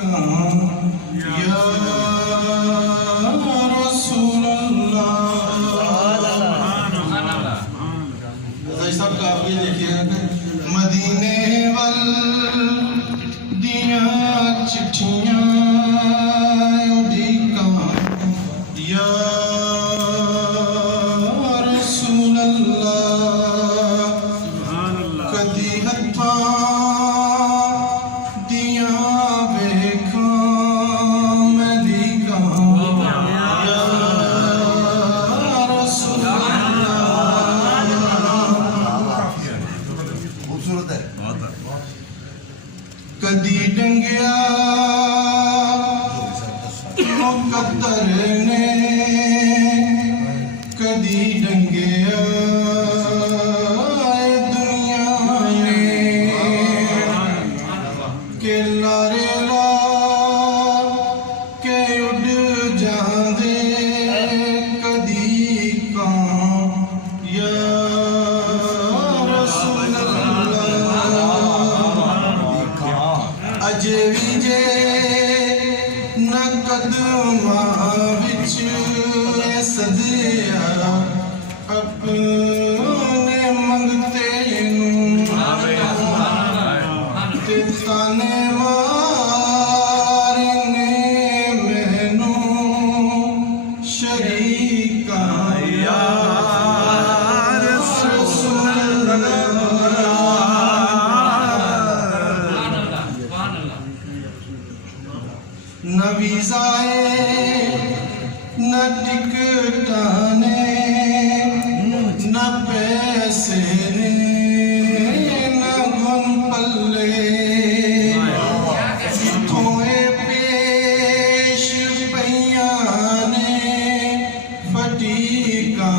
या रसूल अल्लाह। साहब का आप ये देखिए, मदीने वल दिया चिट्ठियां उड़ीका या रसूल अल्लाह। कदी हत्था दिया वेखा मदीका या रसूल कदी डंगिया मुकद्दर ने, कदी डंगिया दुनिया ने के लारे ला के उड़ जांदे कदी कां या रसूल अजे भी जे न कदमां विच सदिया अपने मंगते ते ताने मारने मैनू शरीका या न वीज़ाए न टिकटाने न पैसे ने न गुन पल्ले थोए पेश पैयां ने फटीका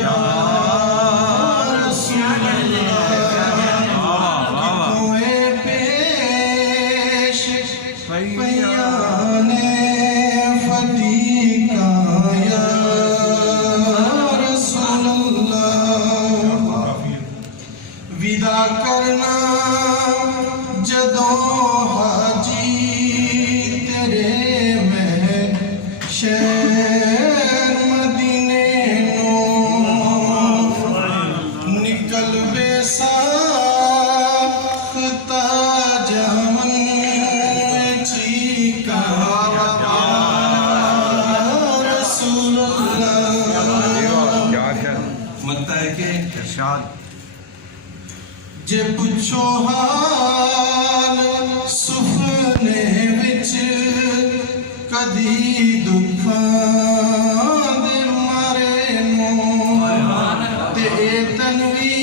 या रसूल अल्लाह। थोए पेश पैयां ने फटीका या रसूल अल्लाह। विदा करना जदों हाजी तेरे मैं शहर मदीने नो निकल बेसाख्ता जामन चीका रसूल अल्लाह। मत्ता है कि जे पुछो हाल सुफने विच कदी दुखां दे मारे नो ते ए तनवी